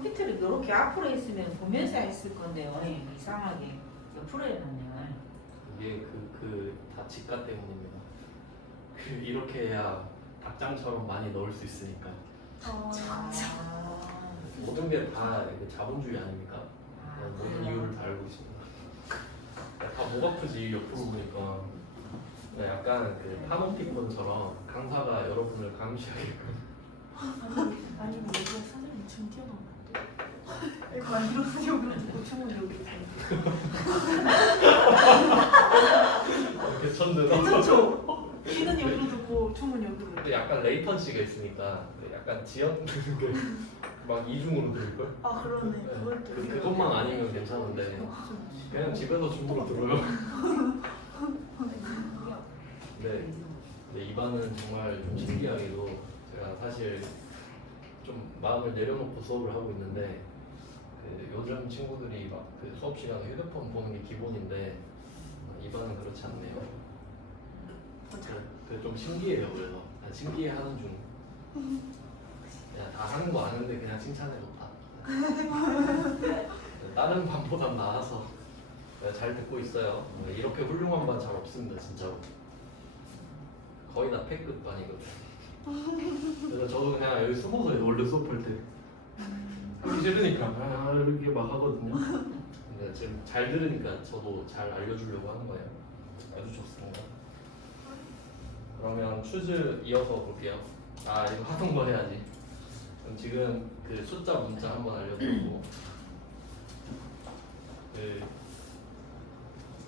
컴퓨터를 이렇게 앞으로 했으면 보면서 했을 건데요. 이상하게 옆으로 해놨네요. 이게 다 직가 때문입니다. 이렇게 해야 닭장처럼 많이 넣을 수 있으니까. 모든 게 다 자본주의 아닙니까? 모든 이유를 다 알고 있습니다. 다 목 아프지 옆으로 보니까. 약간 그 파노티콘처럼 강사가 여러분을 감시하게끔. 아니면 여기가 사장님 춤 튀어나오면 안 돼? 이거 안 일어나려고 하고 춤은 여기 개천드. 괜찮죠? 귀는 여기로 두고 춤은 여기로. 근데 약간 레이턴시가 있으니까 약간 지연 막 이중으로 들을걸? 아 그러네. 그걸 또 그것만 아니면 괜찮은데 그냥 집에서 중국어 들어요. 근데 이반은 정말 좀 신기하게도 제가 사실 좀 마음을 내려놓고 수업을 하고 있는데 요즘 친구들이 막 그 수업 시간에 휴대폰 보는 게 기본인데 이반은 그렇지 않네요. 좀 신기해요. 그래서 신기해하는 중. 야, 다 하는 거 아는데 그냥 칭찬해줬다. 다른 반보단 나아서 잘 듣고 있어요. 이렇게 훌륭한 반 잘 없습니다, 진짜로. 거의 다 폐급 반이거든. 그래서 저도 그냥 여기 숨어서 원래 수업할 때 하기 싫으니까 이렇게 막 하거든요. 근데 지금 잘 들으니까 저도 잘 알려주려고 하는 거예요. 아주 좋습니다. 그러면 추즈 이어서 볼게요. 이거 하던 거 해야지. 그럼 지금 그 숫자 문자 한번 알려드리고 그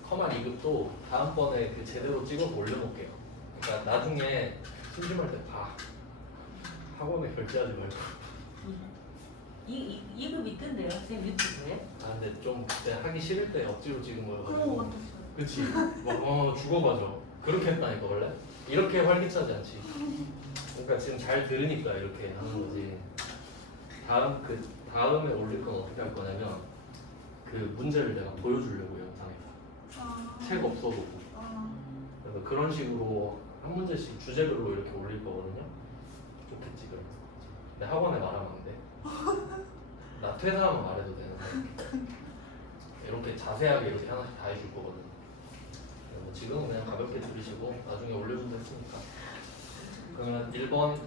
커만 2급도 다음번에 그 제대로 찍어서 올려놓을게요. 그러니까 나중에 심심할 때 봐. 학원에 결제하지 말고. 이급 있던데요, 선생님 유튜브에? 근데 좀 그때 하기 싫을 때 억지로 찍은 그런 거 거여가지고. 같았어요. 그치? 막 죽어가죠. 그렇게 했다니까 원래. 이렇게 활기차지 않지. 그러니까 지금 잘 들으니까 이렇게 하는 거지. 다음에 올릴 건 어떻게 할 거냐면 그 문제를 내가 보여주려고 영상에서. 책 없어도. 그래서 그런 식으로 한 문제씩 주제별로 이렇게 올릴 거거든요. 좋겠지 그럼. 근데 학원에 말하면 안 돼. 나 퇴사하면 말해도 되는데 이렇게 자세하게 이렇게 하나씩 다 해줄 거거든. 그래서 지금은 그냥 가볍게 들으시고 나중에 올려준다 했으니까. 그러면 1번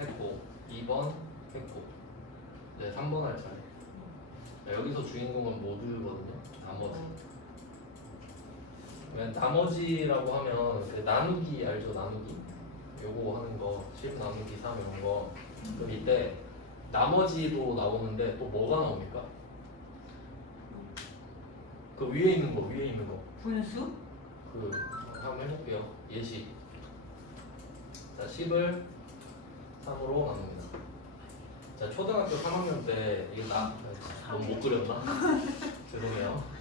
했고 2번 했고 이제 3번 할 차례. 여기서 주인공은 모두거든요. 나머지. 그러면 나머지라고 하면 그 나누기 알죠? 나누기? 요거 하는 거 10 나누기 3 이런 거. 그럼 이때 나머지도 나오는데 또 뭐가 나옵니까? 그 위에 있는 거 분수? 그 한번 해볼게요. 예시. 자 10을 3으로 나눕니다. 자 초등학교 3학년 때 이게 너무 못 그렸나? 죄송해요.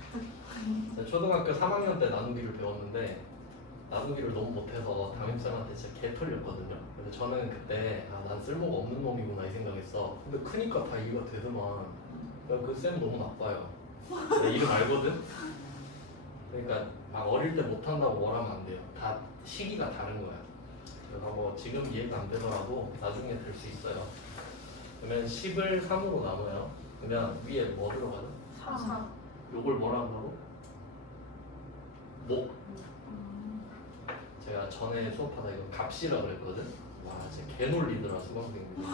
자, 초등학교 3학년 때 나누기를 배웠는데 나누기를 너무 못해서 담임쌤한테 진짜 개 털렸거든요. 그래서 저는 그때 난 쓸모가 없는 놈이구나 이 생각했어. 근데 크니까 다 이해가 되더만. 그 쌤 너무 나빠요. 내 이름 알거든? 그러니까 막 어릴 때 못한다고 뭐라면 안 돼요. 다 시기가 다른 거야. 그래서 뭐 지금 이해가 안 되더라도 나중에 될 수 있어요. 그러면 10을 3으로 나눠요. 그러면 위에 뭐 들어가죠? 3. 요걸 뭐라 한다고? 목. 제가 전에 수업하다 이거 값이라 그랬거든. 와 진짜 개 놀리더라 수강생들이.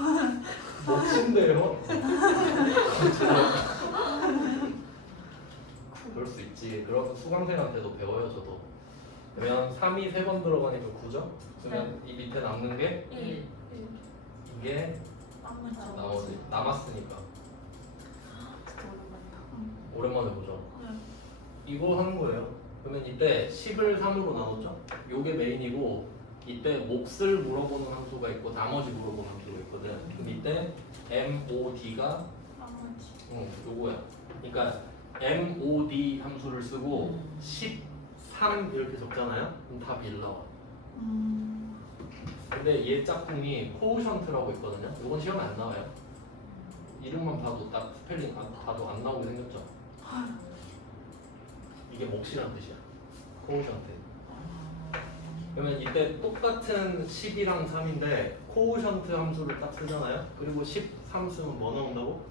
목인데요? 그럴 수 있지. 그럼 수강생한테도 배워요 저도. 그러면 3이 3번 들어가니까 9죠? 그러면 이 밑에 남는 게 1. 이게 나머지 남았으니까 진짜 오랜만이다. 오랜만에 보죠. 네. 이거 하는 거예요. 그러면 이때 10을 3으로 나눴죠? 요게 메인이고 이때 몫을 물어보는 함수가 있고 나머지 물어보는 함수가 있거든. 그럼 이때 MOD가 요거야. 그러니까 MOD 함수를 쓰고 13 이렇게 적잖아요? 그럼 답이 1 나와. 근데 얘 짝꿍이 코오션트라고 있거든요. 이건 시험에 안 나와요. 이름만 봐도 딱 스펠링 봐도 안 나오게 생겼죠. 이게 몫이란 뜻이야. 코오션트. 그러면 이때 똑같은 10이랑 3인데 코오션트 함수를 딱 쓰잖아요. 그리고 13 쓰면 뭐 나온다고?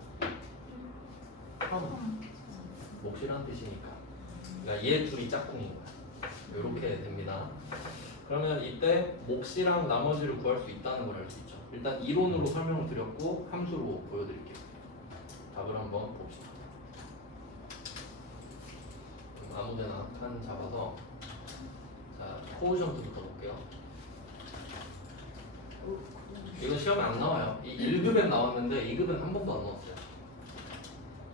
몫이란 뜻이니까. 그러니까 얘 둘이 짝꿍인 거야. 이렇게 됩니다. 그러면 이때 몫이랑 나머지를 구할 수 있다는 걸 알 수 있죠. 일단 이론으로 설명을 드렸고 함수로 보여드릴게요. 답을 한번 봅시다. 아무데나 칸 잡아서 자 코오션트부터 볼게요. 이거 시험에 안 나와요. 이 1급엔 나왔는데 2급엔 한 번도 안 나왔어요.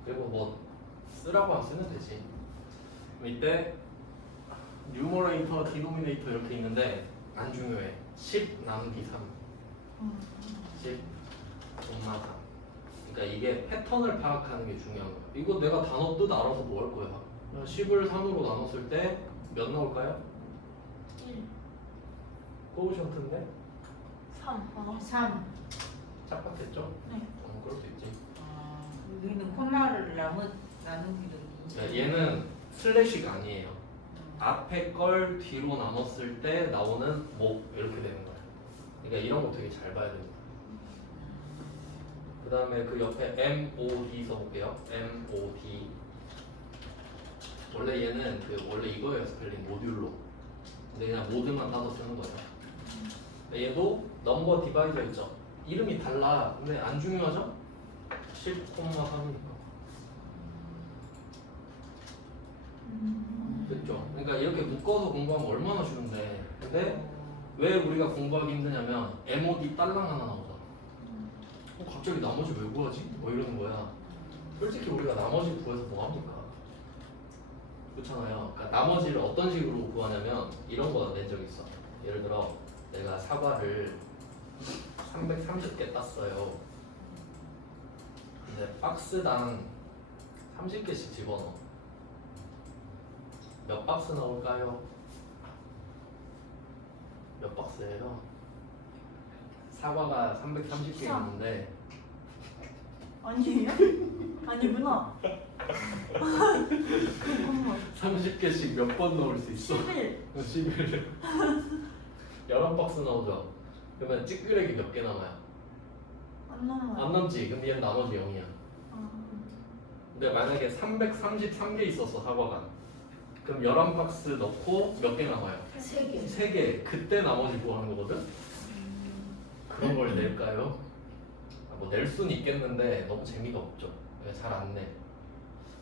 그리고 뭐 쓰라고 하면 쓰면 되지. 그럼 이때 뉴머레이터, 디노미네이터 이렇게 있는데 안 중요해. 10 나누기 3 10 3 그러니까 이게 패턴을 파악하는 게 중요한 거야. 이거 내가 단어 뜻 알아서 뭐 할 거야. 10을 3으로 나눴을 때 몇 나올까요? 1, 코오션트인데 3. 3. 착각했죠? 네. 그럴 수 있지. 여기는 콤마를 나누기도 얘는 슬래시가 아니에요. 앞에 걸 뒤로 나눴을 때 나오는 목 이렇게 되는 거예요. 그러니까 이런 거 되게 잘 봐야 됩니다. 그 다음에 그 옆에 MOD 써볼게요. MOD. 원래 얘는 원래 이거예요. 스펠링 모듈로. 근데 그냥 모드만 따서 쓰는 거예요. 얘도 넘버 디바이저 있죠. 이름이 달라. 근데 안 중요하죠? 10,3이니까. 됐죠? 그러니까 이렇게 묶어서 공부하면 얼마나 쉬운데. 근데 왜 우리가 공부하기 힘드냐면 MOD 딸랑 하나 나오잖아. 갑자기 나머지 왜 구하지? 뭐 이러는 거야. 솔직히 우리가 나머지 구해서 뭐 합니까? 그렇잖아요. 그러니까 나머지를 어떤 식으로 구하냐면 이런 거 낸 적 있어. 예를 들어 내가 사과를 330개 땄어요. 근데 박스당 30개씩 집어넣어. 몇 박스 나올까요? 몇 박스예요? 사과가 330개 있는데 아니에요? 아니구나. 그건 30개씩 몇 번 넣을 수 있어? 11. 11. 11박스 나오죠? 그러면 찌끄레기 몇 개 남아요? 안 남아요. 안 남지? 그럼 얘는 나머지 0이야. 근데 만약에 333개 있었어 사과가. 그럼 11박스 넣고 몇 개 남아요? 3개. 3개. 그때 나머지 구하는 거거든? 그런 걸 낼까요? 뭐 낼 수는 있겠는데 너무 재미가 없죠. 잘 안 내.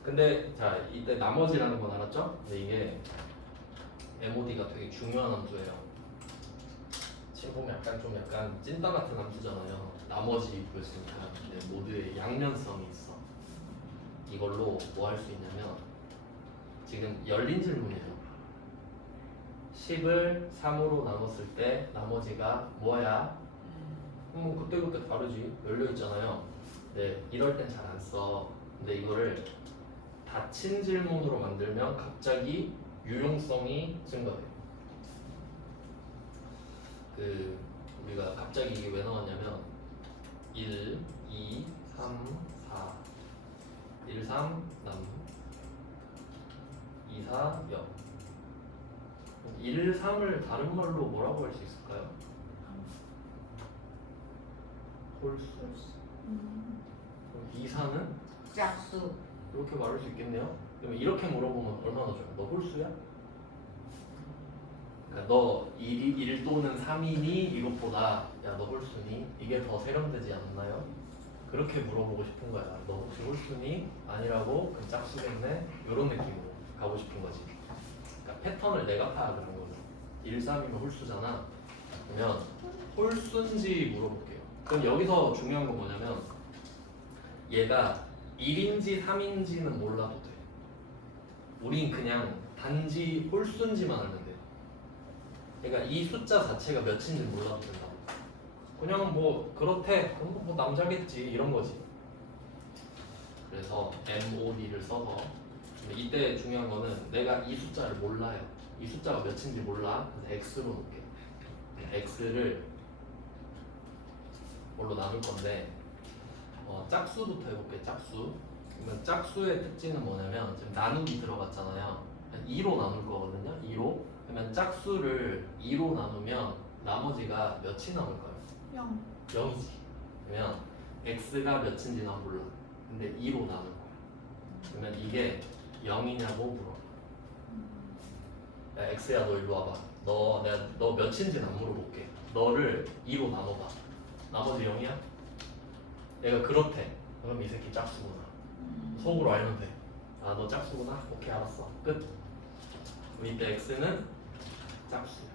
근데 자 이때 나머지라는 건 알았죠? 근데 이게 MOD가 되게 중요한 함수예요. 지금 보면 약간 찐따 같은 함수잖아요. 나머지 구했으니까. 근데 모두의 양면성이 있어. 이걸로 뭐 할 수 있냐면 지금 열린 질문이죠. 10을 3으로 나눴을 때 나머지가 뭐야? 그때그때 다르지. 열려 있잖아요. 네, 이럴 땐 잘 안 써. 근데 이거를 닫힌 질문으로 만들면 갑자기 유용성이 증가돼요. 우리가 갑자기 이게 왜 나왔냐면 1, 2, 3, 4 1, 3, 남 2, 4, 0 1, 3을 다른 말로 뭐라고 할 수 있을까요? 홀수 2, 4는 짝수. 이렇게 말할 수 있겠네요. 그러면 이렇게 물어보면 얼마나 좋아요? 너 홀수야? 그러니까 너 1 또는 3이니 이것보다 야 너 홀수니? 이게 더 세련되지 않나요? 그렇게 물어보고 싶은 거야. 너 혹시 홀수니? 아니라고? 그럼 짝수겠네? 이런 느낌으로 가고 싶은 거지. 그러니까 패턴을 내가 파악을 한 거죠. 1, 3이면 홀수잖아. 그러면 홀수인지 물어볼게요. 그럼 여기서 중요한 건 뭐냐면 얘가 1인지 3인지는 몰라도 돼. 우린 그냥 단지 홀수인지만 알면 돼요. 그러니까 이 숫자 자체가 몇인지 몰라도 된다고. 그냥 뭐 그렇대. 그럼 뭐 남자겠지 이런 거지. 그래서 MOD를 써서 이때 중요한 거는 내가 이 숫자를 몰라요. 이 숫자가 몇인지 몰라. 그래서 X로 놓을게. X를 뭘로 나눌 건데 짝수부터 해볼게. 짝수. 그러면 짝수의 특징은 뭐냐면 지금 나누기 들어갔잖아요. 2로 나눌 거거든요. 2로. 그러면 짝수를 2로 나누면 나머지가 몇이 남을까요? 0. 0이지. 그러면 x가 몇인지 난 몰라. 근데 2로 나눌 거야. 그러면 이게 0이냐고 물어. 야 x야 너 일로 와봐. 너 몇인지는 안 물어볼게. 너를 2로 나눠봐. 나머지 0이야? 얘가 그렇대. 그럼 이 새끼 짝수구나. 속으로 알면 돼. 아 너 짝수구나? 오케이 알았어. 끝. 그럼 이때 x는 짝수야.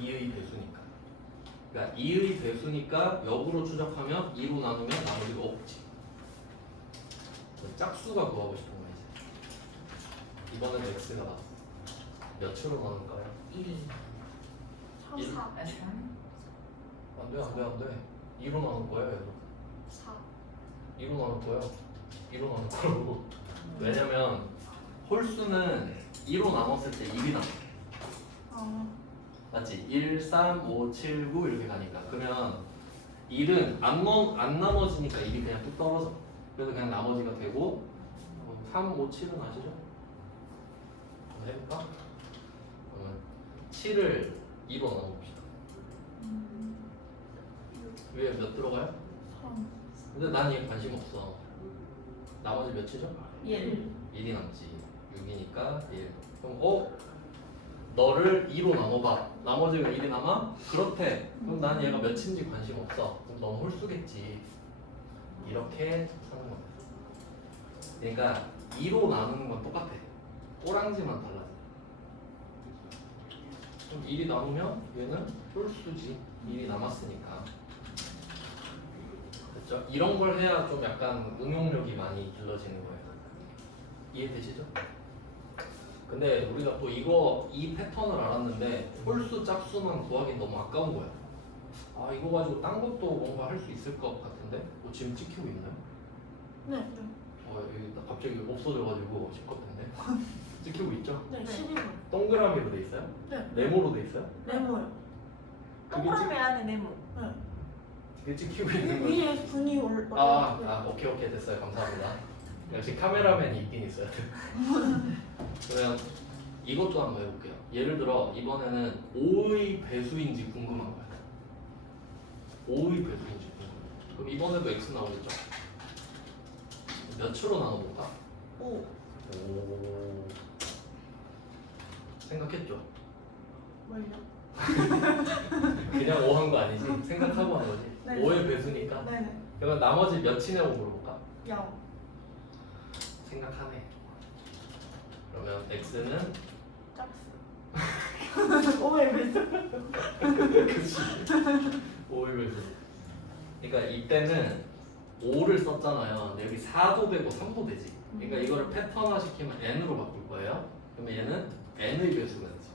2의 배수니까. 그러니까 2의 배수니까 역으로 추적하면 2로 나누면 나머지가 없지. 짝수가 구하고 싶은 거야 이제. 이번엔 x가 나왔어. 몇으로 나눌까요? 1. 3, 4, 아, 3. 안돼 2로 나눌 거예요 얘도. 4. 2로 나눌 거예요. 2로 나눌 거라고. 왜냐면 홀수는 2로 나눴을 때 1이 남아. 맞지? 1, 3, 5, 7, 9 이렇게 가니까. 그러면 1은 안 나머지니까 1이 그냥 뚝 떨어져. 그래서 그냥 나머지가 되고 3, 5, 7은 아시죠? 한번 해볼까? 그러면 7을 2로 나눠봅시다. 위에 몇 들어가요? 3. 근데 난 얘 관심 없어. 나머지 몇이죠? 1. 1이 남지. 6이니까 1. 그럼 너를 2로 나눠봐. 나머지가 1이 남아? 그렇대. 그럼 난 얘가 몇인지 관심 없어. 그럼 넌 홀수겠지. 이렇게 사는 거야. 그러니까 2로 나누는 건 똑같아. 꼬랑지만 달라져. 그럼 1이 남으면 얘는 홀수지. 1이 남았으니까. 됐죠? 이런 걸 해야 좀 약간 응용력이 많이 길러지는 거예요. 이해되시죠? 근데 우리가 또 이 패턴을 알았는데 홀수 짝수만 구하기 너무 아까운 거야. 아 이거 가지고 딴 것도 뭔가 할 수 있을 것 같은데? 지금 찍히고 있나요? 네. 여기 나 갑자기 없어져가지고 시끄럽던데. 찍히고 있죠? 네, 12번. 동그라미로 돼 있어요? 네. 네모로 돼 있어요? 네모요. 그게 동그라미 안에 네모. 네. 그게 찍히고 있는 거예요? 위에 분이 올라. 오케이 됐어요. 감사합니다. 역시 카메라맨이 있긴 있어야 돼. 그러면 이것도 한번 해볼게요. 예를 들어 이번에는 5의 배수인지 궁금한 거야. 5의 배수인지 궁금해. 그럼 이번에도 x 나오겠죠? 몇으로 나눠볼까? 5. 생각했죠? 뭘요? 그냥 5 한 거 아니지? 생각하고 한 거지? 네. 5의 배수니까. 네네. 그러면 나머지 몇이냐고 물어볼까? 0. 생각하네. 그러면 x는 짝수. 5의 배수. 그치. 5의 배수. 그러니까 이때는 5를 썼잖아요. 근데 여기 4도 되고 3도 되지. 그러니까 이거를 패턴화 시키면 n으로 바꿀 거예요. 그러면 얘는 n의 배수가 되지.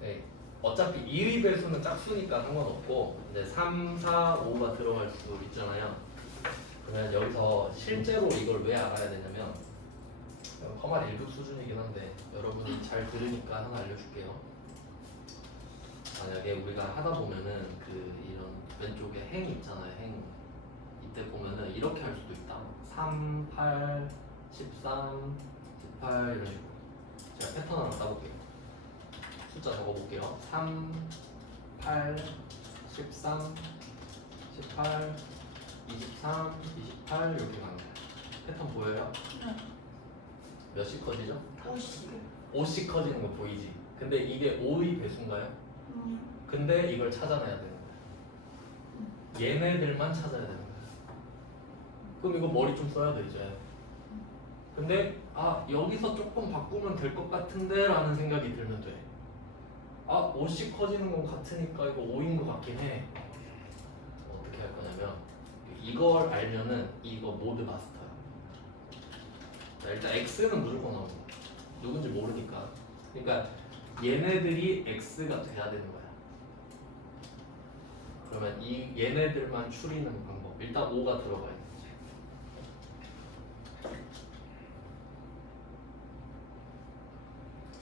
네. 어차피 2의 배수는 짝수니까 상관없고 이제 3, 4, 5가 들어갈 수 있잖아요. 그러면 여기서 실제로 이걸 왜 알아야 되냐면 커말 1급 수준이긴 한데 여러분이 잘 들으니까 하나 알려줄게요. 만약에 우리가 하다 보면은 이런 왼쪽에 행 있잖아요. 행 이때 보면은 이렇게 할 수도 있다. 3, 8, 13, 18 이런 식으로. 제가 패턴 하나 따볼게요. 숫자 적어볼게요. 3, 8, 13, 18, 23, 28 이렇게 가는 거예요. 패턴 보여요? 네. 몇씩 커지죠? 50. 5씩 커지는 거 보이지? 근데 이게 5의 배수인가요? 근데 이걸 찾아내야 되는 거야. 얘네들만 찾아야 되는 거야. 그럼 이거 머리 좀 써야 돼 이제. 근데 여기서 조금 바꾸면 될 것 같은데 라는 생각이 들면 돼. 5씩 커지는 건 같으니까 이거 5인 것 같긴 해. 어떻게 할 거냐면 이걸 알면은 이거 모드 마스터야. 자, 일단 x는 무조건 나오고 누군지 모르니까. 그러니까 얘네들이 x가 돼야 되는 거야. 그러면 이 얘네들만 추리는 방법. 일단 5가 들어가야 돼.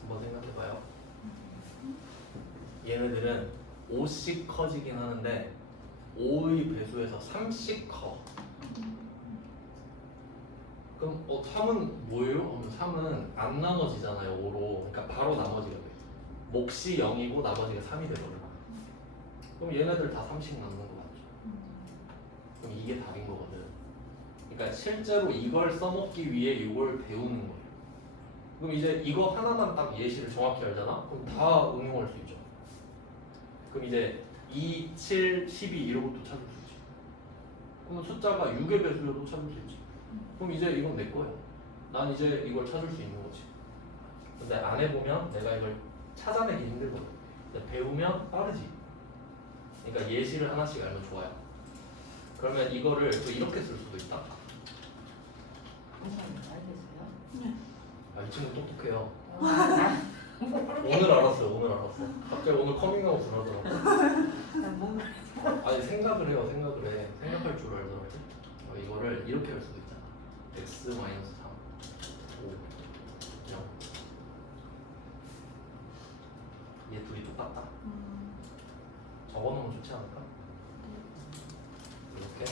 한번 생각해봐요. 얘네들은 5씩 커지긴 하는데 5의 배수에서 3씩 커. 그럼 3은 뭐예요? 그럼 3은 안 나눠지잖아요. 5로. 그러니까 바로 나머지가 돼. 몫이 0이고 나머지가 3이 되거든. 그럼 얘네들 다 3씩 남는 거 맞죠? 그럼 이게 답인 거거든. 그러니까 실제로 이걸 써먹기 위해 이걸 배우는 거예요. 그럼 이제 이거 하나만 딱 예시를 정확히 알잖아? 그럼 다 응용할 수 있죠. 그럼 이제 2, 7, 12 이런 것도 찾을 수 있지. 그러면 숫자가 6의 배수여도 찾을 수 있지. 그럼 이제 이건 내 거야. 난 이제 이걸 찾을 수 있는 거지. 근데 안 해보면 내가 이걸 찾아내기 힘들거든. 근데 배우면 빠르지. 그러니까 예시를 하나씩 알면 좋아요. 그러면 이거를 또 이렇게 쓸 수도 있다. 선생님 알겠어요? 아, 이 친구 똑똑해요. 모르겠. 오늘 알았어요. 오늘 알았어. 갑자기 오늘 커밍아웃을 하더라고. 뭔 아니 생각을 해요. 생각을 해. 생각할 줄 알더라고. 이거를 이렇게 할 수도 있잖아. x 마이너스 3, 5, 0. 얘 둘이 똑같다. 적어놓으면 좋지 않을까? 이렇게.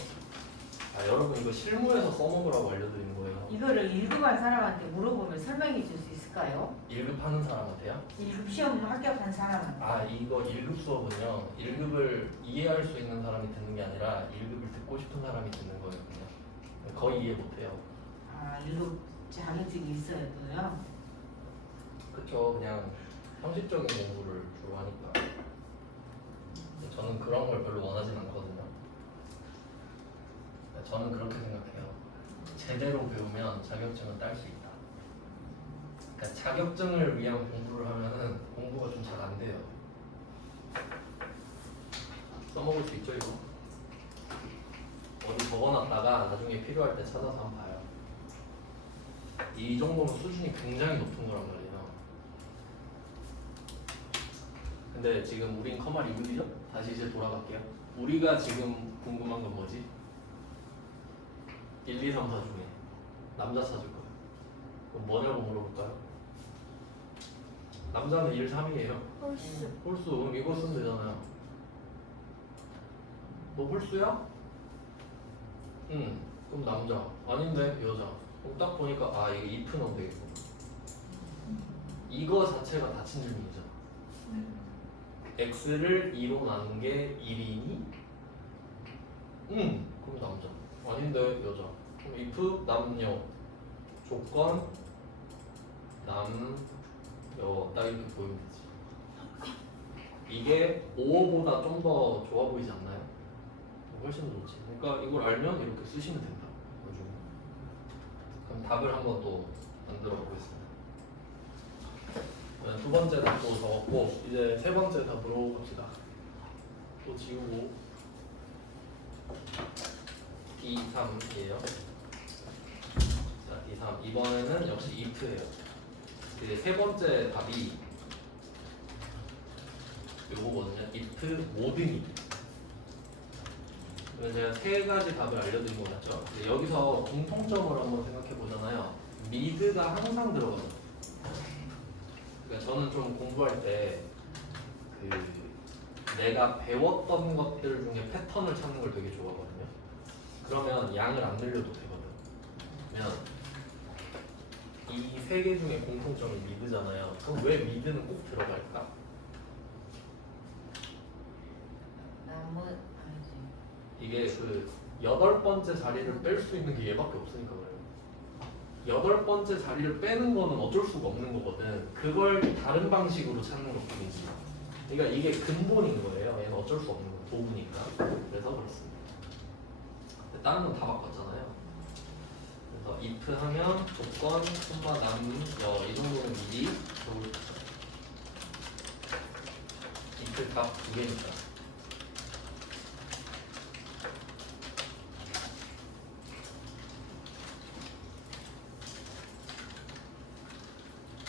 아 여러분 이거 실무에서 써먹으라고 알려드리는 거예요. 이거를 1급한 사람한테 물어보면 설명해 줄 수 있을까요? 1급 하는 사람한테요? 1급 시험 합격한 사람한테. 아 이거 1급 수업은요 1급을 이해할 수 있는 사람이 듣는 게 아니라 1급을 듣고 싶은 사람이 듣는 거거든요. 거의 이해 못해요. 아 1급 자격증이 있어야 돼요? 그쵸. 그냥 형식적인 공부를 주로 하니까. 저는 그런 걸 별로 원하진 않거든요. 저는 그렇게 생각해요. 제대로 배우면 자격증은 딸 수 있다. 그러니까 자격증을 위한 공부를 하면은 공부가 좀 잘 안 돼요. 써먹을 수 있죠 이거? 어디 적어놨다가 나중에 필요할 때 찾아서 한번 봐요. 이 정도면 수준이 굉장히 높은 거란 말이에요. 근데 지금 우린 커마 리뷰죠? 다시 이제 돌아갈게요. 우리가 지금 궁금한 건 뭐지? 1, 2, 3, 4 중에 남자 찾을 거예요. 그럼 뭐냐고 물어볼까요? 남자는 1, 3이에요. 홀수. 홀수. 그럼 이거 쓰면 되잖아요. 너 홀수야? 응. 그럼 남자. 아닌데 여자. 그럼 딱 보니까 아 이게 if 넣으면 되겠구나. 이거 자체가 닫힌 질문이잖아. x를 2로 나눈 게 1이니? 응. 그럼 남자. 아닌데 여자. 그럼 if 남녀 조건 남여 딱 이렇게 보이면 되지. 이게 5보다 좀 더 좋아 보이지 않나요? 훨씬 더 좋지. 그러니까 이걸 알면 이렇게 쓰시면 된다. 나중에. 그럼 답을 한번 또 만들어 보겠습니다. 두 번째 답도 적었고 이제 세 번째 답 물어봅시다. 또 지우고 D3이에요. 자, D3 이번에는 역시 if예요. 이제 세 번째 답이 요거거든요. if 모든이. 제가 세 가지 답을 알려드린 거 맞죠? 여기서 공통점을 한번 생각해 보잖아요. 미드가 항상 들어가요. 그러니까 저는 좀 공부할 때 내가 배웠던 것들 중에 패턴을 찾는 걸 되게 좋아하거든요. 그러면 양을 안 늘려도 되거든. 그러면 이 세 개 중에 공통점이 미드잖아요. 그럼 왜 미드는 꼭 들어갈까? 나무 아니지. 이게 그 8번째 자리를 뺄 수 있는 게 얘밖에 없으니까 그래요. 8번째 자리를 빼는 거는 어쩔 수가 없는 거거든. 그걸 다른 방식으로 찾는 것뿐이지. 그러니까 이게 근본인 거예요. 얘는 어쩔 수 없는 거, 도구니까. 그래서 그렇습니다. 근데 다른 건 다 바꿨잖아요. 그래서 if 하면 조건, 콤마 남여 이 정도는 미리 적을 수 있죠. if 값 2개니까.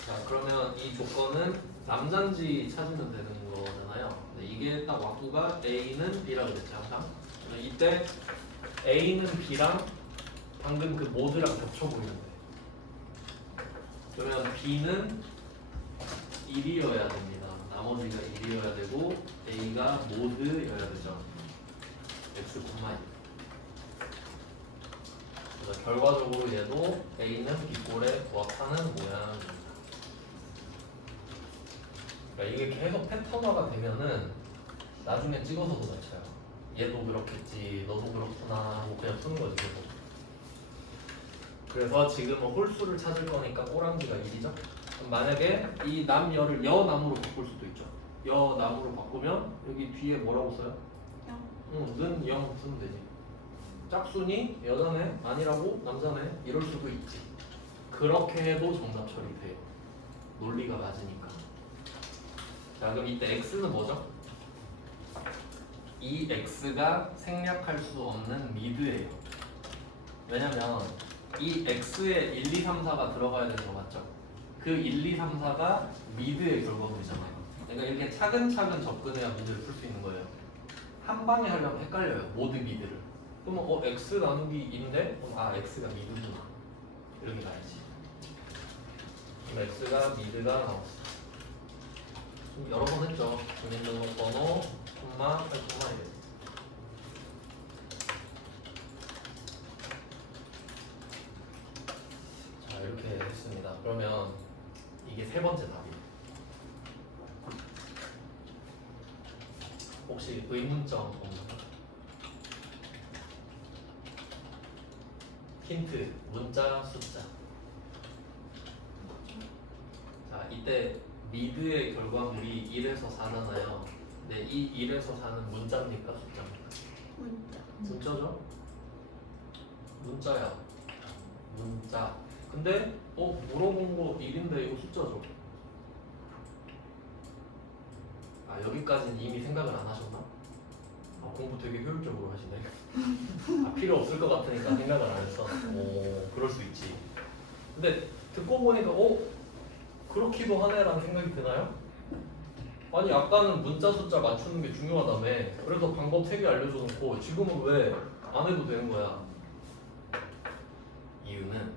자 그러면 이 조건은 남잔지 찾으면 되는 거잖아요. 근데 이게 딱 왁구가 A는 B라고 그랬죠 항상. 이때 A는 B랑 방금 그 모드랑 겹쳐 보이는 거예요. 그러면 B는 1이어야 됩니다. 나머지가 1이어야 되고 A가 모드여야 되죠. X, 1. 그래서 결과적으로 얘도 A는 B꼴에 부합하는 모양입니다. 그러니까 이게 계속 패턴화가 되면은 나중에 찍어서도 맞춰요. 얘도 그렇겠지, 너도 그렇구나 하고 그냥 푸는 거지 계속. 그래서 지금은 홀수를 찾을 거니까 꼬랑지가 1이죠. 그럼 만약에 이 남여를 여남으로 바꿀 수도 있죠. 여남으로 바꾸면 여기 뒤에 뭐라고 써요? 는 0 쓰면 되지. 짝수니 여자네 아니라고 남자네 이럴 수도 있지. 그렇게 해도 정답 처리돼요. 논리가 맞으니까. 자 그럼 이때 x는 뭐죠? 이 x가 생략할 수 없는 미드예요. 왜냐면 이 x에 1, 2, 3, 4가 들어가야 되는 거 맞죠? 그 1, 2, 3, 4가 미드의 결과물이잖아요. 그러니까 이렇게 차근차근 접근해야 미드를 풀 수 있는 거예요. 한 방에 하려면 헷갈려요. 모드 미드를. 그러면 x 나누기 2인데 아 x가 미드구나. 이렇게 가야지. 그럼 x가 미드가 나왔어. 여러 번 했죠. 주민등록번호, 콤마, 8콤마 이래. 자 이렇게 했습니다. 그러면 이게 세 번째 답이에요. 혹시 의문점 없나요? 힌트, 문자, 숫자. 자 이때 미드의 결과물이 1에서 4잖아요. 근데 이 1에서 4는 문자입니까? 숫자입니까? 문자. 문자죠? 문자야. 문자. 근데 물어본 거 1인데 이거 숫자죠? 아 여기까지는 이미 생각을 안 하셨나? 아, 공부 되게 효율적으로 하시네. 아, 필요 없을 것 같으니까 생각을 안 했어. 오 그럴 수 있지. 근데 듣고 보니까 그렇기도 하네라는 생각이 드나요? 아니 아까는 문자 숫자 맞추는 게 중요하다며. 그래서 방법 3개 알려줘놓고 지금은 왜 안 해도 되는 거야? 이유는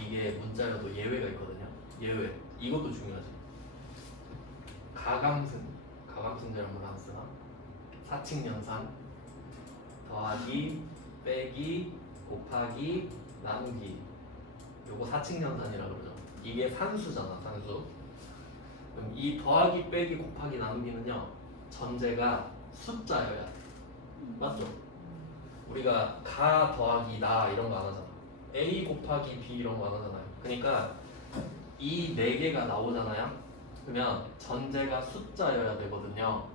이게 문자여도 예외가 있거든요. 예외. 이것도 중요하지. 가감승제를 안 쓰나? 사칙연산 더하기 빼기 곱하기 나누기 요거 사칙연산이라 그러죠. 이게 산수잖아. 산수. 그럼 이 더하기 빼기 곱하기 나누기는요 전제가 숫자여야 돼. 맞죠? 우리가 가 더하기 나 이런 거 안 하잖아. A 곱하기 B 이런 거 안 하잖아요. 그러니까 이 4개가 나오잖아요. 그러면 전제가 숫자여야 되거든요.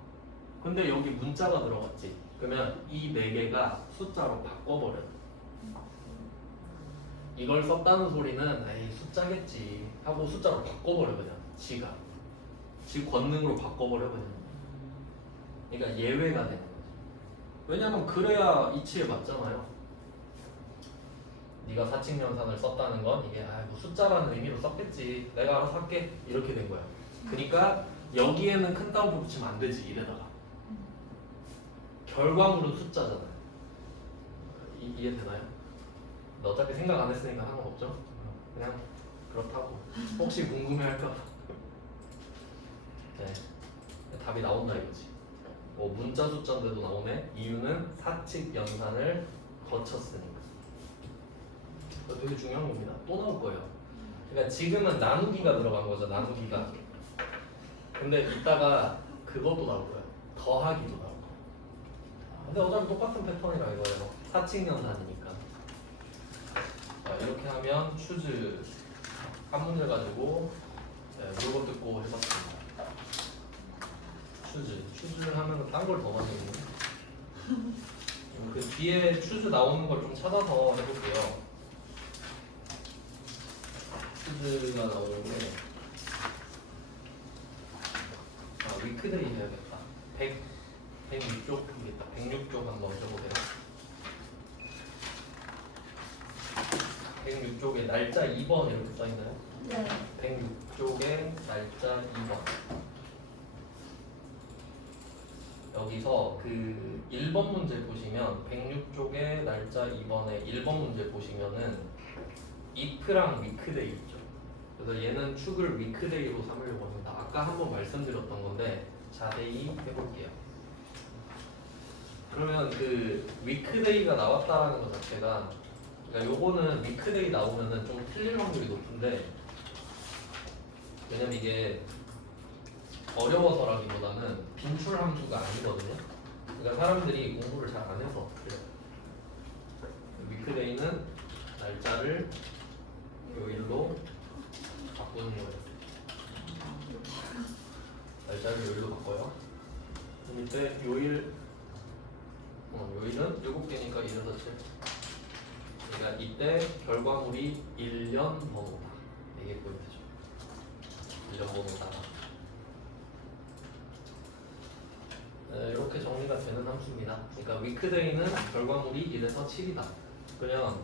근데 여기 문자가 들어갔지. 그러면 이 4개가 숫자로 바꿔버려. 이걸 썼다는 소리는 에이 숫자겠지 하고 숫자로 바꿔버려 그냥 지 권능으로 바꿔버려 그냥. 그러니까 예외가 되는 거지. 왜냐면 그래야 이치에 맞잖아요. 네가 사칙연산을 썼다는 건 이게 뭐 숫자라는 의미로 썼겠지 내가 알아서 할게 이렇게 된 거야. 그러니까 여기에는 큰 따옴표 붙이면 안 되지. 이래다가 결과물은 숫자잖아요. 이해되나요? 너 어차피 생각 안 했으니까 상관없죠? 그냥 그렇다고 혹시 궁금해할까? 네, 답이 나온다 이거지. 문자 숫자인데도 나오네. 이유는 사칙 연산을 거쳤으니까. 되게 중요한 겁니다. 또 나올 거예요. 그러니까 지금은 나누기가 들어간 거죠. 나누기가. 근데 이따가 그것도 나올 거예요. 더하기도 나올 거예요. 근데 어차피 똑같은 패턴이라 이거예요. 사칙 연산이니까. 이렇게 하면 추즈 한 문제 가지고 물건 듣고 해봤습니다. 추즈를 하면 딴 걸 더 많이 했네. 그 뒤에 추즈 나오는 걸 좀 찾아서 해볼게요. 추즈가 나오는 게 위크데이 해야겠다. 106쪽이겠다. 106쪽 한번 해보세요. 106쪽에 날짜 2번 이렇게 써있나요? 네. 106쪽에 날짜 2번. 여기서 그 1번 문제 보시면 106쪽에 날짜 2번에 1번 문제 보시면은 if랑 위크데이 있죠. 그래서 얘는 축을 위크데이로 삼으려고 합니다. 아까 한번 말씀드렸던 건데 자세히 해볼게요. 그러면 그 위크데이가 나왔다라는 것 자체가 그러니까 요거는 위크데이 나오면은 좀 틀릴 확률이 높은데 왜냐면 이게 어려워서라기보다는 빈출 함수가 아니거든요. 그러니까 사람들이 공부를 잘 안 해서 그래요. 위크데이는 날짜 날짜를 요일로 바꾸는 거예요. 날짜를 요일로 바꿔요. 그럼 이때 요일은 7개니까 1에서 7. 그러니까 이때 결과물이 1년 번호다. 이게 포인트죠. 1년 번호다. 이렇게 정리가 되는 함수입니다. 그러니까 위크데이는 결과물이 1에서 7이다. 그냥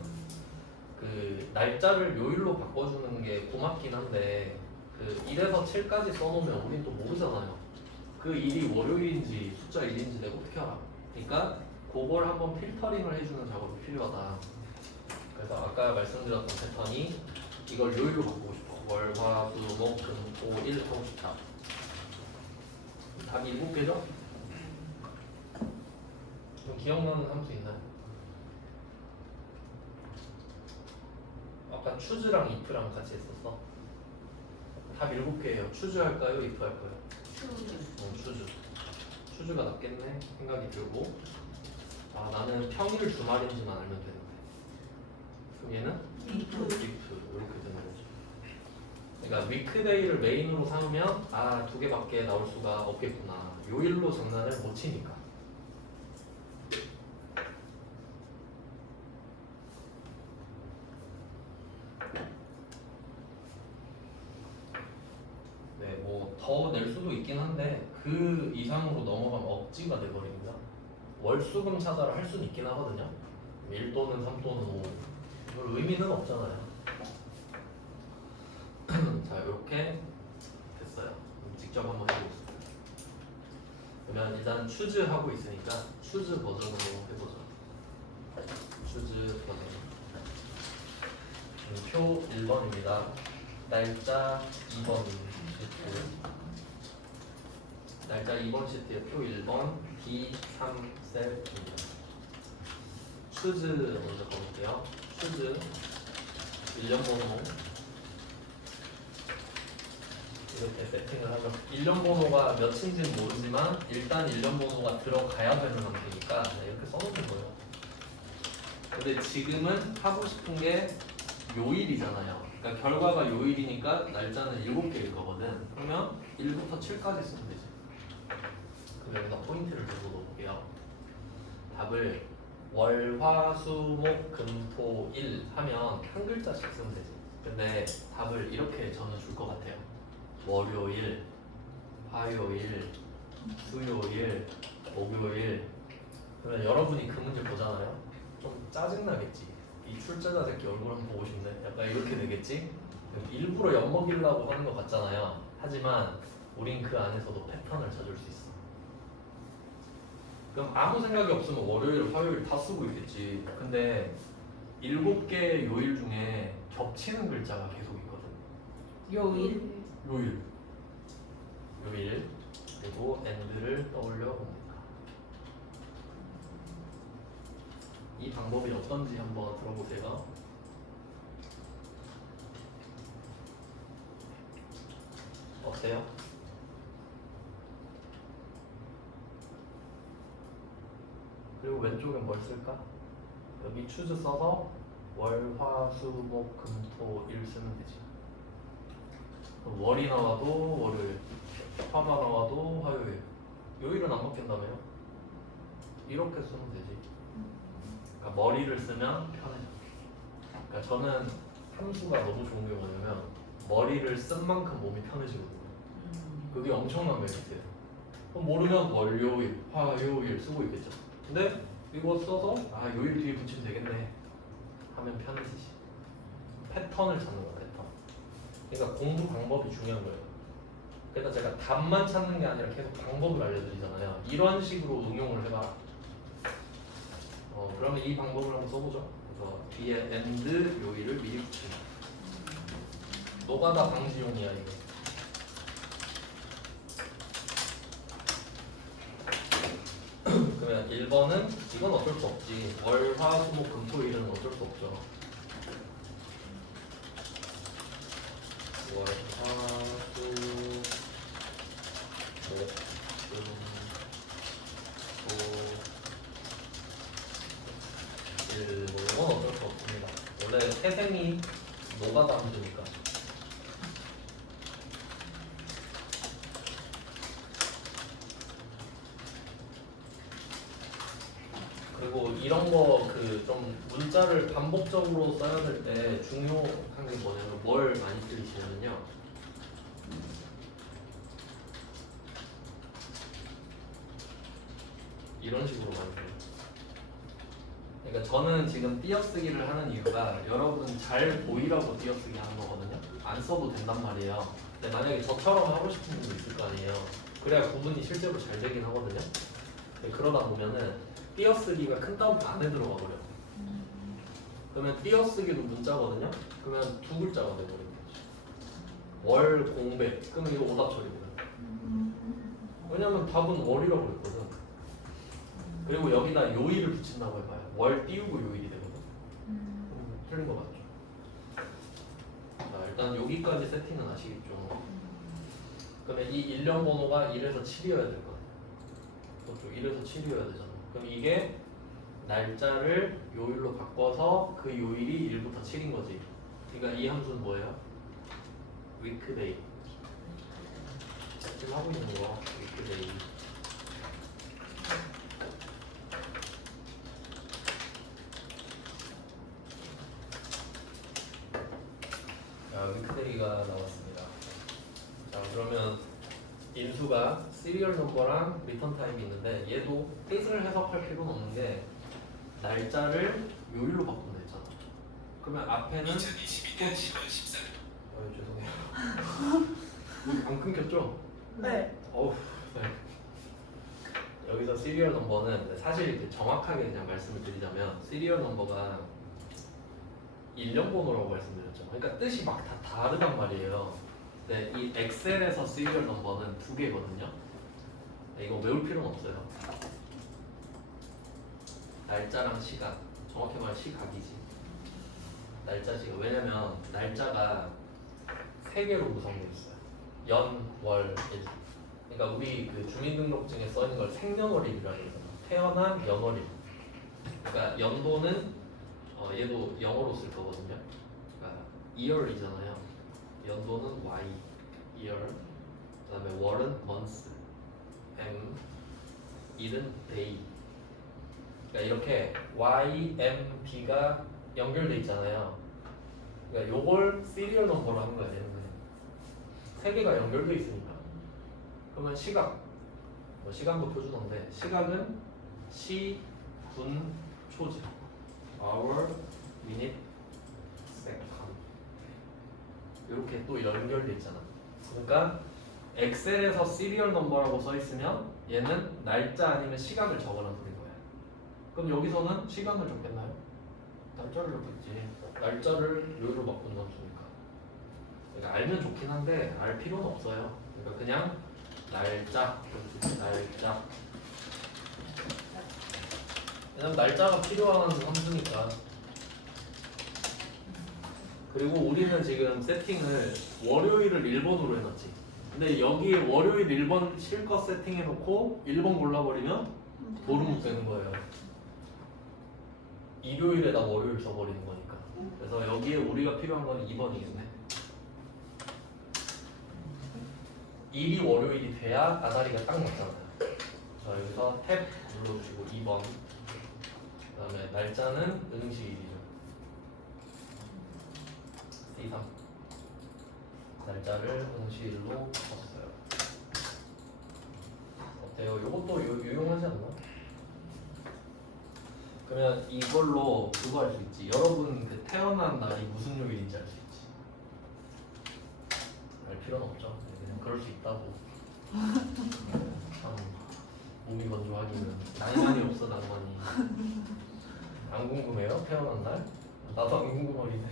그 날짜를 요일로 바꿔주는 게 고맙긴 한데 그 1에서 7까지 써놓으면 우린 또 모르잖아요. 그 일이 월요일인지 숫자 1인지 내가 어떻게 알아? 그러니까 그걸 한번 필터링을 해주는 작업이 필요하다. 그래서 아까 말씀드렸던 패턴이 이걸 요일로 바꾸고 싶어. 월, 화, 수, 목, 금, 토, 일 하고 싶다. 답이 7개죠? 좀 기억나는 함수 있나요? 아까 추즈랑 if랑 같이 했었어. 답 7개예요. 추즈 할까요? if 할까요? 추즈. 추즈가 낫겠네 생각이 들고, 아 나는 평일 주말인지만 알면 되는데, 그럼 얘는 if 이렇게 되는 거죠. 그러니까 위크데이를 메인으로 삼으면 아 2개밖에 나올 수가 없겠구나. 요일로 장난을 못 치니까. 네, 뭐 더 낼 수도 있긴 한데 그 이상으로 넘어가면 억지가 돼버립니다. 월수금 찾아라 할 수는 있긴 하거든요. 1 또는 3 또는 5. 별 의미는 없잖아요. 자, 이렇게 됐어요. 직접 한번 해보겠습니다. 그러면 일단 추즈 하고 있으니까 추즈 버전으로 해보죠. 추즈 버전. 표 1번입니다. 날짜 2번 시트. 날짜 2번 시트에 표 1번 D3셀입니다. 추즈 먼저 가볼게요. 추즈 1년 번호 이렇게 세팅을 하죠. 1년 번호가 몇인지는 모르지만 일단 1년 번호가 들어가야 되는 상태니까 이렇게 써놓는 거예요. 근데 지금은 하고 싶은 게 요일이잖아요. 그러니까 결과가 요일이니까 날짜는 7개일 거거든. 그러면 1부터 7까지 쓰면 되지. 그럼 여기다 포인트를 좀 넣어볼게요. 답을 월, 화, 수, 목, 금, 토, 일 하면 한 글자씩 쓰면 되지. 근데 답을 이렇게 저는 줄 것 같아요. 월요일, 화요일, 수요일, 목요일. 그러면 여러분이 그 문제 보잖아요. 좀 짜증나겠지. 이 출제자 새끼 얼굴 한번 보고 싶네. 약간 이렇게 되겠지? 일부러 엿먹이려고 하는 것 같잖아요. 하지만 우린 그 안에서도 패턴을 찾을 수 있어. 그럼 아무 생각이 없으면 월요일, 화요일 다 쓰고 있겠지. 근데 7개의 요일 중에 겹치는 글자가 계속 있거든. 요일. 요일. 그리고 and를 떠올려 봅니다. 이 방법이 어떤지 한번 들어보세요. 어때요? 그리고 왼쪽엔 뭘 쓸까? 여기 추즈 써서 월, 화, 수, 목, 금, 토, 일 쓰면 되지. 그럼 월이 나와도 월요일, 화가 나와도 화요일, 요일은 안 바뀐다며요? 이렇게 쓰면 되지. 그러니까 머리를 쓰면 편해져. 그러니까 저는 함수가 너무 좋은 게 뭐냐면 머리를 쓴 만큼 몸이 편해지거든요. 그게 엄청난 메리트예요. 그럼 모르면 월요일, 화요일 쓰고 있겠죠. 근데 이거 써서 아 요일 뒤에 붙이면 되겠네 하면 편해지지. 패턴을 찾는 거야, 패턴. 그러니까 공부 방법이 중요한 거예요. 그래서 제가 답만 찾는 게 아니라 계속 방법을 알려드리잖아요. 이런 식으로 응용을 해봐. 그러면 이 방법을 한번 써보죠. 그래서 뒤에 and 요일을 미리 붙입니다. 노가다 방지용이야 이게. 그러면 1번은 이건 어쩔 수 없지. 월, 화, 수, 목, 금, 토, 일은 어쩔 수 없죠. 월, 화, 수, 목, 금, 토, 일. 이건 어쩔 수 없습니다. 원래 태생이 노가다 함수니까. 그리고 이런 거 그 좀 문자를 반복적으로 써야 될 때 중요한 게 뭐냐면 뭘 많이 들으시냐면요. 이런 식으로 많이 들어요. 그러니까 저는 지금 띄어쓰기를 하는 이유가 여러분 잘 보이라고 띄어쓰기 하는 거거든요. 안 써도 된단 말이에요. 근데 만약에 저처럼 하고 싶은 분도 있을 거 아니에요. 그래야 구분이 실제로 잘 되긴 하거든요. 그러다 보면은 띄어쓰기가 큰 따옴표 안에 들어가 버려요. 그러면 띄어쓰기도 문자거든요. 그러면 두 글자가 돼버리는 거죠. 월 공배. 그러면 이거 오답 처리고요. 왜냐면 답은 월이라고 그랬거든. 그리고 여기다 요일을 붙인다고 해봐요. 월 띄우고 요일이 되거든. 틀린 거 맞죠? 자, 일단 여기까지 세팅은 아시겠죠? 그러면 이 일련 번호가 1에서 7이어야 될 거 같아요. 그렇죠? 1에서 7이어야 되잖아. 그럼 이게 날짜를 요일로 바꿔서 그 요일이 1부터 7인 거지. 그러니까 이 함수는 뭐예요? weekday. 지금 하고 있는 거 weekday. 자, weekday가 나왔습니다. 자, 그러면 인수가 시리얼 넘버랑 리턴 타임이 있는데 얘도 뜻을 해석할 필요는 없는 게 날짜를 요일로 바꾸면 되잖아. 그러면 앞에는 2022년 10월 14일. 죄송해요. 안 끊겼죠? 네. 어우, 네. 여기서 시리얼 넘버는 사실 이렇게 정확하게 그냥 말씀을 드리자면 시리얼 넘버가 일련 번호라고 말씀드렸죠. 그러니까 뜻이 막 다 다르단 말이에요. 근데 이 엑셀에서 시리얼 넘버는 두 개거든요. 이거 외울 필요는 없어요. 날짜랑 시각, 정확히 말하면 시각이지. 날짜 시각. 왜냐면 날짜가 세 개로 구성되어 있어요. 연, 월, 일. 그러니까 우리 그 주민등록증에 써 있는 걸 생년월일이라고 해요. 태어난 연월일. 그러니까 연도는 얘도 영어로 쓸 거거든요. 그러니까 year이잖아요. 연도는 y, year. 그다음에 월은 month, m, 일은 day. 그러니까 이렇게 y, m, d가 연결돼 있잖아요. 그러니까 요걸 시리얼 넘버로 하는 거야, 얘는. 세 개가 연결돼 있으니까. 그러면 시각, 뭐 시간도 표준어인데 시각은 시, 분, 초지. hour, minute, second. 이렇게 또 연결돼 있잖아. 그러니까 엑셀에서 시리얼 넘버라고 써 있으면 얘는 날짜 아니면 시각을 적으라는 소리인 거야. 그럼 여기서는 시간을 적겠나요? 날짜를 적겠지. 날짜를 요일로 바꾸는 함수니까. 그러니까 알면 좋긴 한데 알 필요는 없어요. 그러니까 그냥 날짜. 왜냐면 날짜가 필요한 함수니까. 그리고 우리는 지금 세팅을 월요일을 1번으로 해놨지. 근데 여기에 월요일 1번 실컷 세팅해놓고 1번 골라버리면 도루묵 되는 거예요. 일요일에다 월요일 써버리는 거니까. 그래서 여기에 우리가 필요한 건 2번이겠네. 일이 월요일이 돼야 아다리가 딱 맞잖아요. 자, 여기서 탭 눌러주시고 2번. 그 다음에 날짜는 은행식일이죠. C3. 날짜를 은행식일로 바꿨어요. 어때요? 이것도 유용하지 않나? 그러면 이걸로 그거 할 수 있지. 여러분 그 태어난 날이 무슨 요일인지 알 수 있지. 알 필요는 없죠. 그냥 그럴 수 있다고. 참 몸이 건조하기는 낭만이 없어. 낭만이. 안 궁금해요? 태어난 날? 나도 안 궁금하긴해.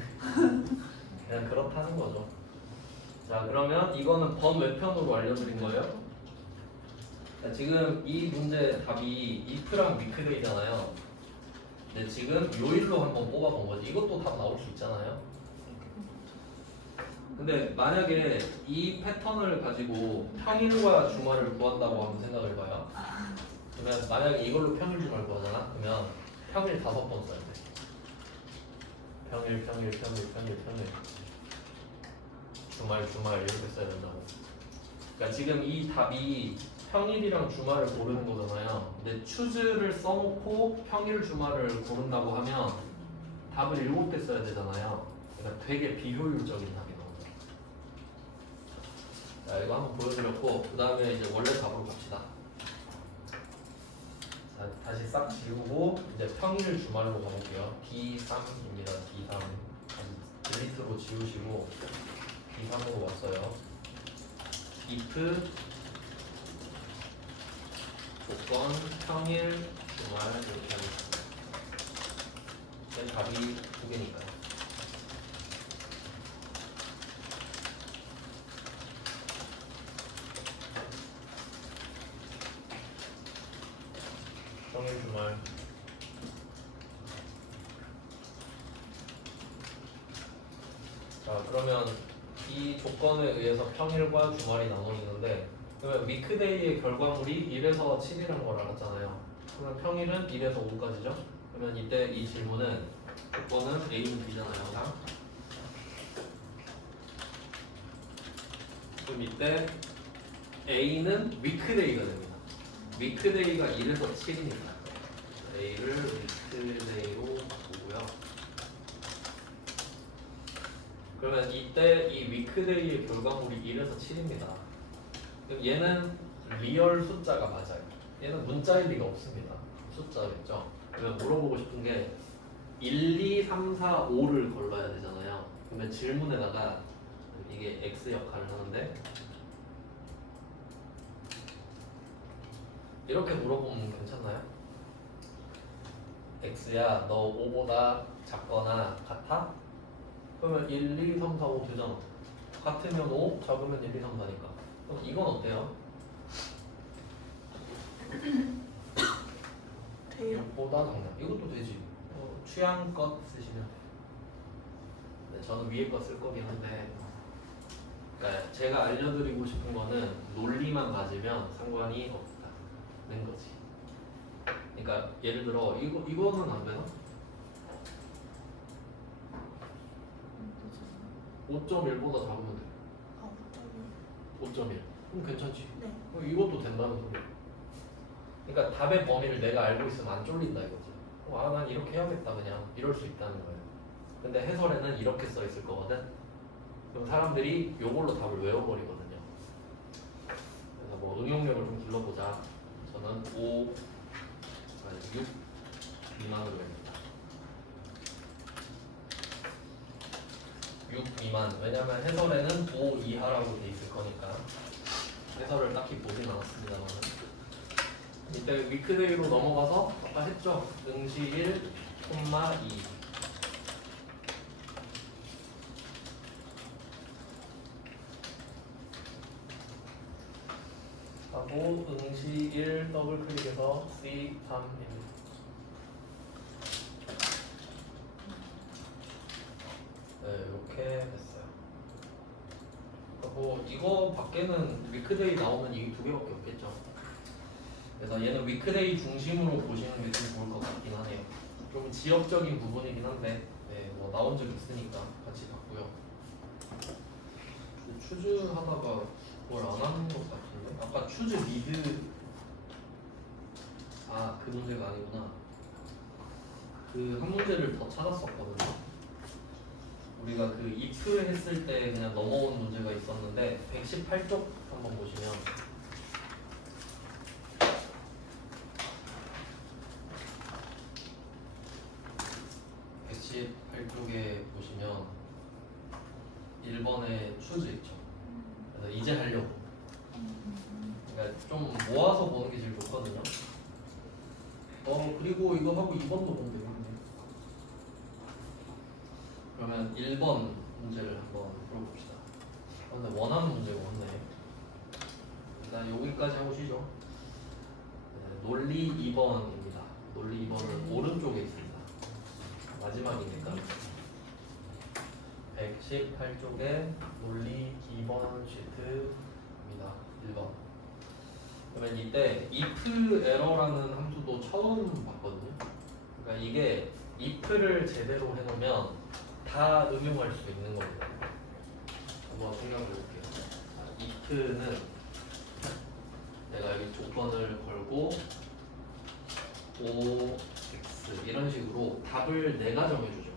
그냥 그렇다는 거죠. 자, 그러면 이거는 번외편으로 알려드린 거예요. 자, 지금 이 문제 답이 if랑 weekday잖아요. 근데 지금 요일로 한번 뽑아본 거지. 이것도 답 나올 수 있잖아요. 근데 만약에 이 패턴을 가지고 평일과 주말을 구한다고 한번 생각을 해봐요. 그러면 만약에 이걸로 평일 주말 구하잖아. 그러면 평일 5번 써야 돼. 평일 주말 이렇게 써야 된다고. 그러니까 지금 이 답이 평일이랑 주말을 고르는 거잖아요. 근데 추즈를 써놓고 평일 주말을 고른다고 하면 답을 7개 써야 되잖아요. 그러니까 되게 비효율적인 답이 나오죠. 자, 이거 한번 보여드렸고 그 다음에 이제 원래 답으로 갑시다. 자, 다시 싹 지우고 이제 평일 주말로 가볼게요. D3입니다. D3 딜리트로 지우시고 D3으로 왔어요. if 조건 평일 주말 이렇게 하겠습니다. 답이 2개니까요. 평일 주말 자 그러면 이 조건에 의해서 평일과 주말이 나눠지는데 그러면 위크데이의 결과물이 1에서 7이라는 걸 알았잖아요. 그러면 평일은 1에서 5까지죠. 그러면 이때 이 질문은 조건은 A는 B잖아요 항상. 그럼 이때 A는 위크데이가 됩니다. 위크데이가 1에서 7이니까 A를 위크데이로 바꾸고요. 그러면 이때 이 위크데이의 결과물이 1에서 7입니다. 그럼 얘는 리얼 숫자가 맞아요. 얘는 문자일 리가 없습니다. 숫자겠죠. 그러면 물어보고 싶은 게 1, 2, 3, 4, 5를 걸러야 되잖아요. 그러면 질문에다가 이게 X 역할을 하는데 이렇게 물어보면 괜찮나요? X야 너 5보다 작거나 같아? 그러면 1, 2, 3, 4, 5 되잖아. 같으면 5, 작으면 1, 2, 3, 4니까. 그럼 이건 어때요? 돼요. 6보다 작냐? 이것도 되지. 취향껏 쓰시면. 네, 저는 위에 거 쓸 거긴 한데 그러니까 제가 알려드리고 싶은 거는 논리만 맞으면 상관이 없다는 거지. 그러니까 예를 들어 이거는 안 되나? 5.1보다 작으면 돼. 아, 5.1. 그럼 괜찮지. 네. 그럼 이것도 된다는 소리야. 그러니까 답의 범위를 내가 알고 있으면 안 쫄린다 이거지. 난 이렇게 해야겠다 그냥 이럴 수 있다는 거예요. 근데 해설에는 이렇게 써 있을 거거든. 그럼 사람들이 이걸로 답을 외워버리거든요. 그래서 뭐 응용력을 좀 길러보자. 저는 6 미만으로 합니다. 6 미만. 왜냐면 해설에는 5 이하라고 돼 있을 거니까 해설을 딱히 보진 않았습니다만 이때 위크데이로 넘어가서 아까 했죠. 응시일, 콤마 2 하고 응시일 더블 클릭해서 C3입니다. 네, 이렇게 됐어요. 뭐 이거 밖에는 위크데이 나오면 이 2개밖에 없겠죠. 그래서 얘는 위크데이 중심으로 보시는 게 좀 좋을 것 같긴 하네요. 좀 지역적인 부분이긴 한데 네, 뭐 나온 적 있으니까 같이 봤고요. 추즈 하다가 뭘 안 하는 것 같은데 아까 추즈 미드 그 문제가 아니구나. 그 한 문제를 더 찾았었거든요. 우리가 그 if 했을 때 그냥 넘어온 문제가 있었는데 118쪽 한번 보시면 118쪽에 보시면 1번에 추즈 있죠. 그래서 이제 하려고. 그러니까 좀 모아서 보는 게 제일 좋거든요. 그리고 이거 하고 2번도 보면 되겠네. 그러면 1번 문제를 한번 풀어봅시다. 근데 원하는 문제가 없네. 일단 여기까지 해보시죠. 네, 논리 2번입니다. 논리 2번은 오른쪽에 있습니다. 마지막이니까 118쪽에 논리 2번 시트입니다. 1번. 그러면 이때 if error라는 함수도 처음 봤거든요. 그러니까 이게 if를 제대로 해놓으면 다 응용할 수 있는 겁니다. 한번 생각해 볼게요. if는 내가 여기 조건을 걸고 O, X 이런 식으로 답을 내가 정해주죠.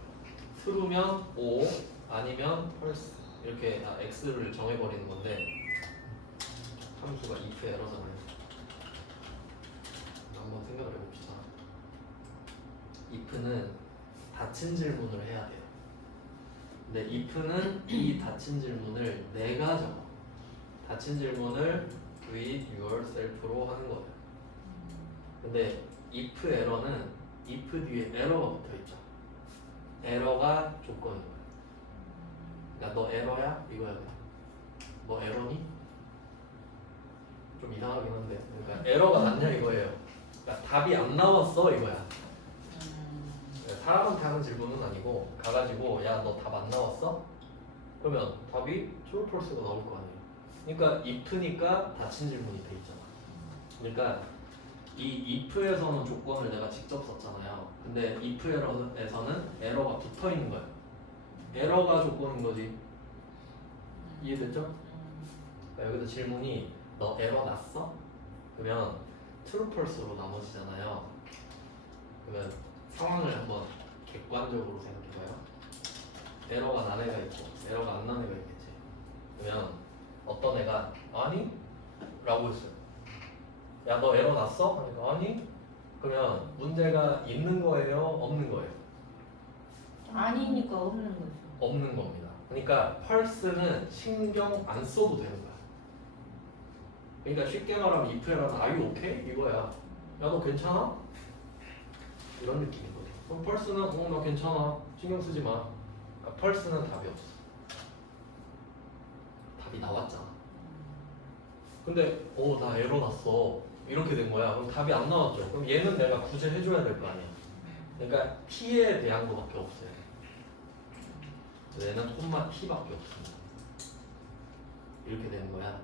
true면 O, 아니면 false 이렇게 X를 정해버리는 건데 함수가 if 에러잖아요. 한번 생각을 해봅시다. if는 닫힌 질문을 해야 돼요. 근데 if는 이 닫힌 질문을 내가 적어. 닫힌 질문을 do it yourself로 하는 거예요. 근데 if 에러는 if 뒤에 에러가 붙어있죠. 에러가 조건인 거야. 그러니까 너 에러야? 이거야. 너 에러니? 좀 이상하긴 한데 그러니까 에러가 났냐 이거예요. 그러니까 답이 안 나왔어 이거야. 사람한테 하는 질문은 아니고 가가지고 야 너 답 안 나왔어? 그러면 답이 true, false가 나올 거 아니에요. 그러니까 if니까 닫힌 질문이 돼 있잖아. 그러니까 이 if에서는 조건을 내가 직접 썼잖아요. 근데 if 에러에서는 에러가 붙어 있는 거예요. 에러가 조건인 거지. 이해됐죠? 그러니까 여기서 질문이 너 에러 났어? 그러면 true, false로 나머지잖아요. 그러면 상황을 한번 객관적으로 생각해봐요. 에러가 난 애가 있고 에러가 안 난 애가 있겠지. 그러면 어떤 애가 아니? 라고 했어요. 야 너 에러 났어? 하니까 아니? 그러면 문제가 있는 거예요? 없는 거예요? 아니니까 없는 거죠. 없는 겁니다. 그러니까 false는 신경 안 써도 되는 거야. 그러니까 쉽게 말하면 if 에러는 are you okay? 이거야. 야 너 괜찮아? 이런 느낌인 거죠. 그럼 false는 나 괜찮아. 신경 쓰지 마. false는 답이 없어. 답이 나왔잖아. 근데 나 에러 났어. 이렇게 된 거야. 그럼 답이 안 나왔죠. 그럼 얘는 내가 구제해줘야 될 거 아니야. 그러니까 t에 대한 거밖에 없어요. 얘는 콤마 t밖에 없습니다. 이렇게 되는 거야.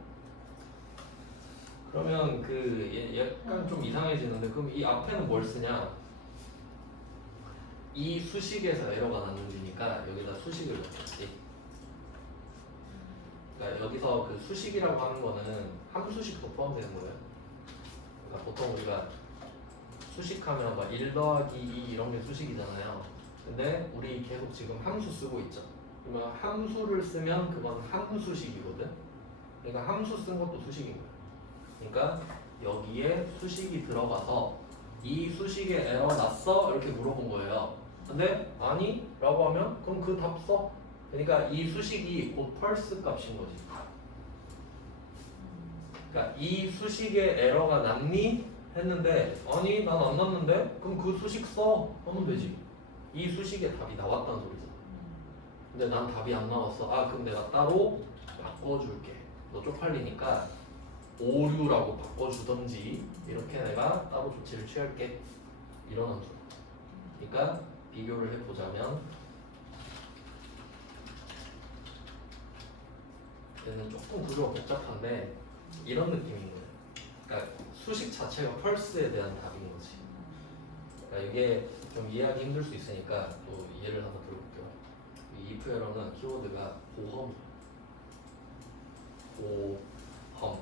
그러면 약간 좀 이상해지는데 그럼 이 앞에는 뭘 쓰냐? 이 수식에서 에러가 났는지니까 여기다 수식을 넣겠지. 그러니까 여기서 그 수식이라고 하는 거는 함수식도 포함되는 거예요. 그러니까 보통 우리가 수식하면 막 1 더하기 2 이런 게 수식이잖아요. 근데 우리 계속 지금 함수 쓰고 있죠. 그러면 함수를 쓰면 그건 함수식이거든. 그러니까 함수 쓴 것도 수식인 거예요. 그러니까 여기에 수식이 들어가서 이 수식에 에러 났어? 이렇게 물어본 거예요. 근데 아니? 라고 하면 그럼 그 답 써. 그러니까 이 수식이 곧 false 값인 거지. 그러니까 이 수식에 에러가 났니? 했는데 아니 난 안 났는데? 그럼 그 수식 써. 하면 되지. 이 수식에 답이 나왔다는 소리잖아. 근데 난 답이 안 나왔어. 그럼 내가 따로 바꿔줄게. 너 쪽팔리니까 오류라고 바꿔주던지 이렇게 내가 따로 조치를 취할게. 이런 함수. 그러니까 비교를 해보자면 얘는 조금 구조가 복잡한데 이런 느낌인 거예요. 그러니까 수식 자체가 false에 대한 답인 거지. 그러니까 이게 좀 이해하기 힘들 수 있으니까 또 예를 하나 들어볼게요. 이 if 에러는 키워드가 보험이에요. 보험.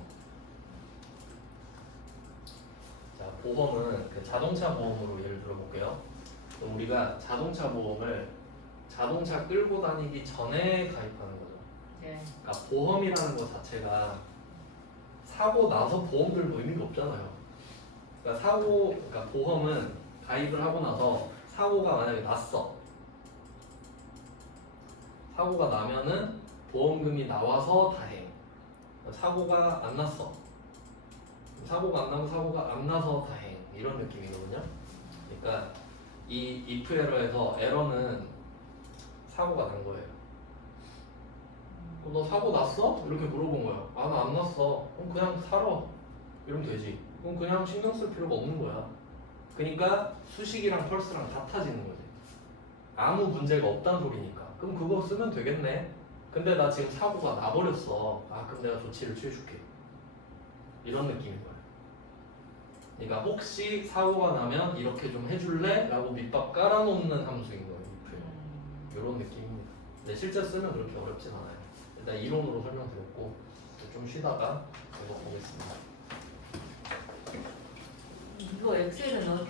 자, 보험은 그 자동차 보험으로 예를 들어볼게요. 우리가 자동차 보험을 자동차 끌고 다니기 전에 가입하는 거죠. 네. 그러니까 보험이라는 것 자체가 사고 나서 보험 들고 의미가 없잖아요. 그러니까 보험은 가입을 하고 나서 사고가 만약에 났어. 사고가 나면은 보험금이 나와서 다행. 사고가 안 났어. 사고가 안 나고 사고가 안 나서 다행. 이런 느낌이거든요. 그러니까 이 if 에러에서 에러는 사고가 난 거예요. 너 사고 났어? 이렇게 물어본 거야. 나 안 났어. 그럼 그냥 살아. 이러면 되지. 그럼 그냥 신경 쓸 필요가 없는 거야. 그러니까 수식이랑 false랑 같아지는 거지. 아무 문제가 없다는 소리니까. 그럼 그거 쓰면 되겠네. 근데 나 지금 사고가 나버렸어. 그럼 내가 조치를 취해줄게. 이런 느낌인 거야. 그러니까 혹시 사고가 나면 이렇게 좀 해줄래? 라고 밑밥 깔아놓는 함수인 거예요. 이 표현. 이런 느낌입니다. 근데 실제 쓰면 그렇게 어렵진 않아요. 일단 이론으로 설명드렸고 좀 쉬다가 이거 보겠습니다. 이거 엑셀은